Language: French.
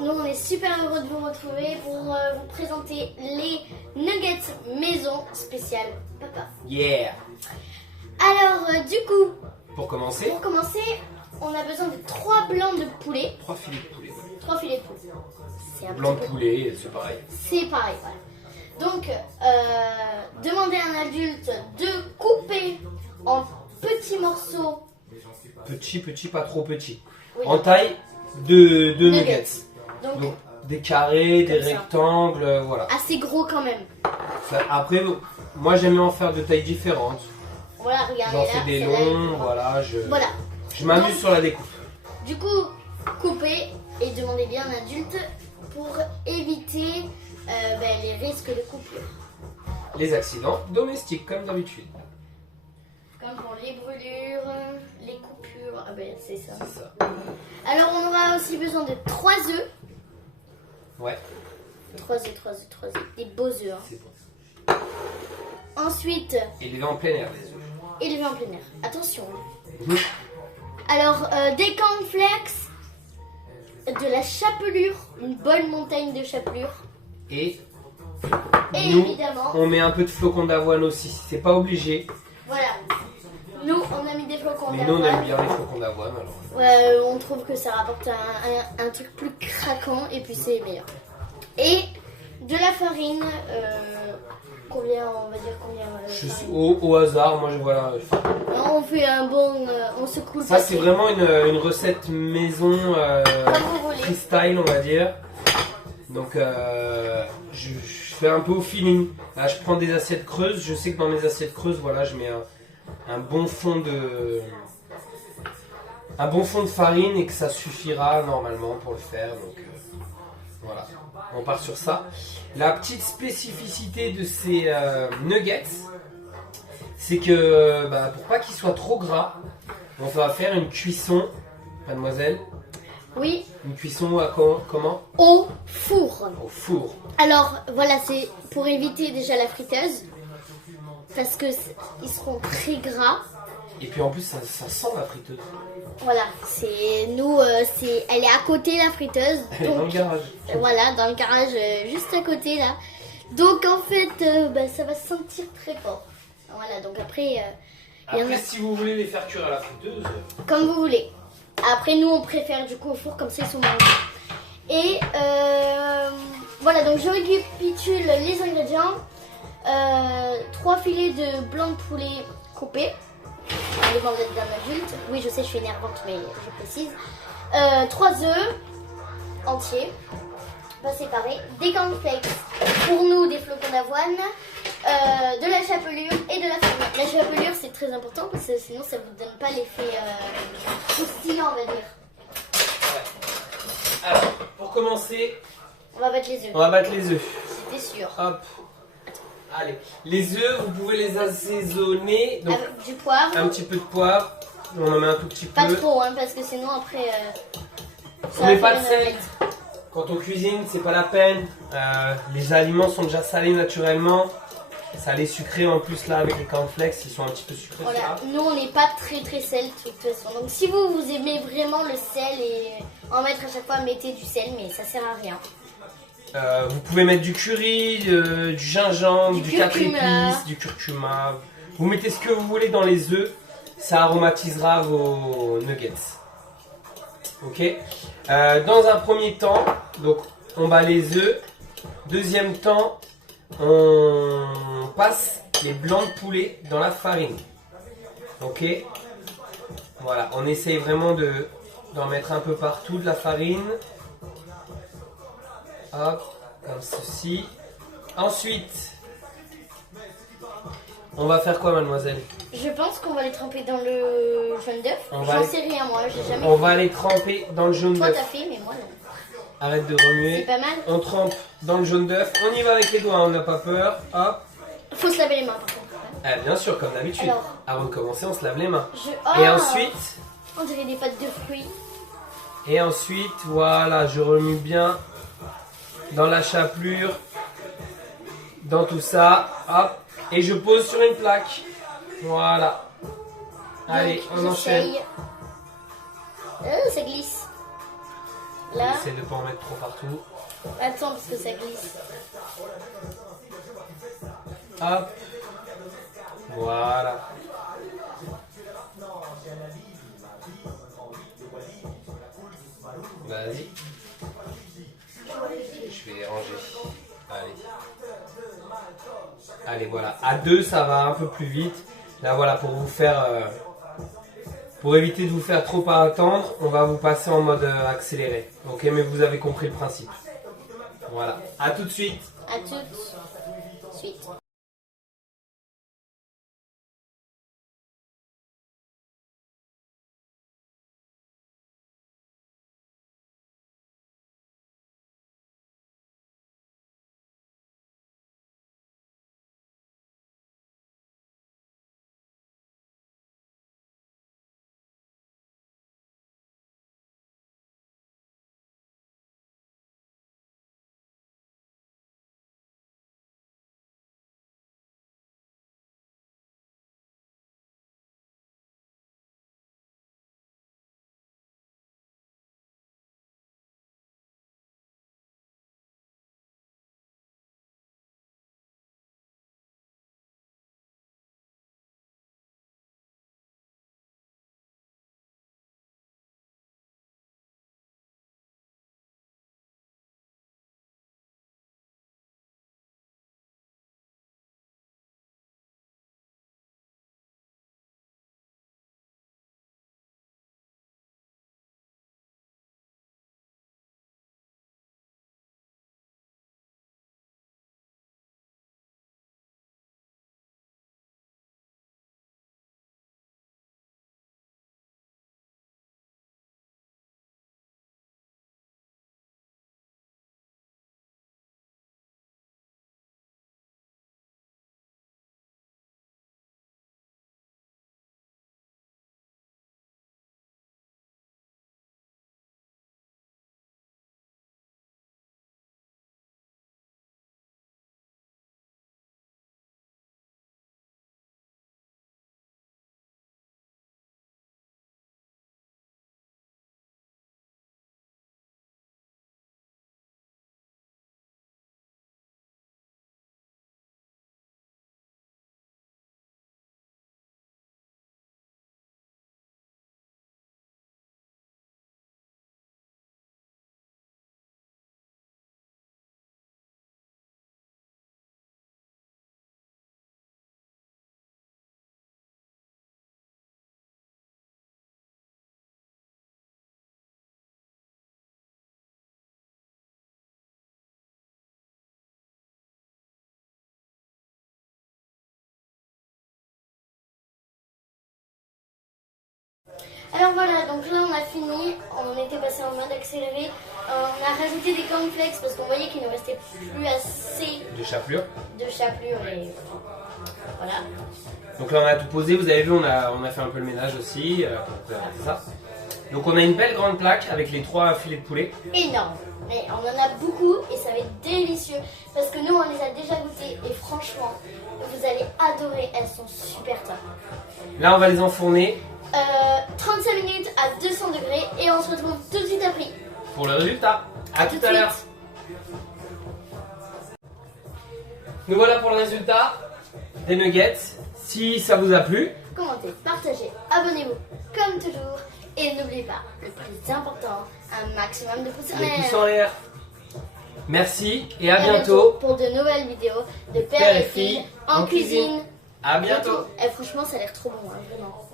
nous on est super heureux de vous retrouver pour vous présenter les nuggets maison spécial papa. Yeah. Alors du coup, Pour commencer, on a besoin de 3 blancs de poulet. 3 filets de poulet. 3 filets de poulet. C'est un Blanc petit de peu... poulet, c'est pareil. C'est pareil, voilà. Donc, demandez à un adulte de couper en petits morceaux. Petit, pas trop petit. Oui. En taille de nuggets. Donc, Donc des carrés, des Comme ça. rectangles, voilà. assez gros quand même. Après, moi j'aime bien en faire de tailles différentes. Voilà, regardez J'en là. fais des celle-là, elle est longs, plus grande. voilà. Voilà. Je m'amuse Donc, sur la découpe. Du coup, coupez et demandez bien à un adulte pour éviter les risques de coupure. Les accidents domestiques, comme d'habitude. Comme pour les brûlures, les coupures. Ah ben c'est ça. C'est ça. Alors on aura aussi besoin de 3 œufs. Ouais, 3 œufs. Des beaux œufs. Hein. c'est bon. Ensuite, Élevés en plein air, les œufs. élevés en plein air. Attention. Mhm. Alors, des cornflakes, de la chapelure, une bonne montagne de chapelure. Et Et nous, évidemment, on met un peu de flocons d'avoine aussi. C'est pas obligé, voilà. Nous, on a mis des flocons mais nous on aime d'avoine. bien les flocons d'avoine. Alors. Ouais, on trouve que ça rapporte un truc plus craquant et puis c'est meilleur. Et de la farine, combien, on va dire combien Je suis au hasard, moi je voilà. on fait un bon, on se coule Ça c'est vraiment une recette maison comme vous voulez. freestyle on va dire. Donc je fais un peu au feeling. Là je prends des assiettes creuses. Je sais que dans mes assiettes creuses, voilà, je mets un bon fond de farine et que ça suffira normalement pour le faire. Donc voilà, on part sur ça. La petite spécificité de ces nuggets, c'est que pour pas qu'ils soient trop gras, on va faire une cuisson, mademoiselle. Oui, Une cuisson à comment? au four. Au four. Alors voilà, c'est pour éviter déjà la friteuse parce que ils seront très gras. Et puis en plus, ça sent la friteuse. Voilà, c'est nous, elle est à côté la friteuse. Elle est dans le Donc garage. voilà, dans le garage juste à côté là. Donc en fait, ça va se sentir très fort. Voilà, donc après, il y en Après, a si vous voulez les faire cuire à la friteuse, comme vous voulez. Après, nous on préfère du coup au four, comme ça ils sont moins gras. Et voilà, donc je récapitule les ingrédients. 3 filets de blanc de poulet coupés. On demande d'un adulte. Oui, je sais, je suis énervante, mais je précise. 3 œufs entiers, pas séparés. Des cornflakes, pour nous, des flocons d'avoine. De la chapelure et de la farine. La chapelure, c'est très important parce que sinon, ça vous donne pas l'effet croustillant, on va dire. ouais. Alors, pour commencer, On va battre les œufs. on va battre les œufs. C'était sûr. Hop. Allez. Les œufs, vous pouvez les assaisonner. Donc, Avec du poivre. un petit peu de poivre. On en met un tout petit Pas peu. trop, hein, parce que sinon, après. On met pas de une sel. omelette. Quand on cuisine, c'est pas la peine. Les aliments sont déjà salés naturellement. Salé sucré en plus là avec les cornflakes, ils sont un petit peu sucrés. Voilà, ça. nous on n'est pas très sel de toute façon. Donc si vous aimez vraiment le sel et en mettre à chaque fois, mettez du sel, mais ça sert à rien. Vous pouvez mettre du curry, du gingembre, Du du 4 curcuma. épices, du curcuma. Vous mettez ce que vous voulez dans les œufs, ça aromatisera vos nuggets. Ok. Dans un premier temps, donc on bat les œufs. Deuxième temps, on passe les blancs de poulet dans la farine. Ok. Voilà, on essaye vraiment d'en mettre un peu partout de la farine. Hop, comme ceci. Ensuite, on va faire quoi, mademoiselle? Je pense qu'on va les tremper dans le jaune d'œuf. On va J'en les- sais rien moi, j'ai jamais. On va les tremper dans le jaune Toi d'œuf. t'as fait, mais moi non. Arrête de C'est remuer. pas mal. On trempe dans le jaune d'œuf. On y va avec les doigts, on n'a pas peur. Hop. Faut se laver les mains par contre. Hein. Bien sûr, comme d'habitude. Alors. Avant de commencer, on se lave les mains. Oh, Et ensuite, on dirait des pâtes de fruits. voilà, je remue bien dans la chapelure, dans tout ça. Hop. Et je pose sur une plaque. Voilà. Allez, Donc, on enchaîne. j'essaye. Ça glisse. Là. Essaye de pas en mettre trop partout. Attends, parce que ça glisse. Hop. Voilà. Vas-y. Je vais ranger. Allez. Allez, voilà. À deux, ça va un peu plus vite. Là, voilà, pour vous faire... pour éviter de vous faire trop attendre, on va vous passer en mode accéléré. Ok, mais vous avez compris le principe. Voilà. À tout de suite. À tout de suite. Alors voilà, donc là on a fini, on était passé en mode accéléré, on a rajouté des cornflakes parce qu'on voyait qu'il ne restait plus assez De chapelure. de chapelure et voilà. Donc là on a tout posé, vous avez vu on a fait un peu le ménage aussi, pour faire ça. Donc on a une belle grande plaque avec les 3 filets de poulet. Énorme, mais on en a beaucoup et ça va être délicieux parce que nous on les a déjà goûtés et franchement vous allez adorer, elles sont super top. Là on va les enfourner 35 minutes à 200 degrés et on se retrouve tout de suite après. pour le résultat. À tout à l'heure. Nous voilà pour le résultat des nuggets. Si ça vous a plu, Commentez, partagez, abonnez-vous comme toujours et n'oubliez pas, le plus important, un maximum de pouces en les l'air. pouces en l'air. Merci et Et à bientôt. pour de nouvelles vidéos de père et fille en cuisine. À bientôt. Et franchement, ça a l'air trop bon, hein, vraiment.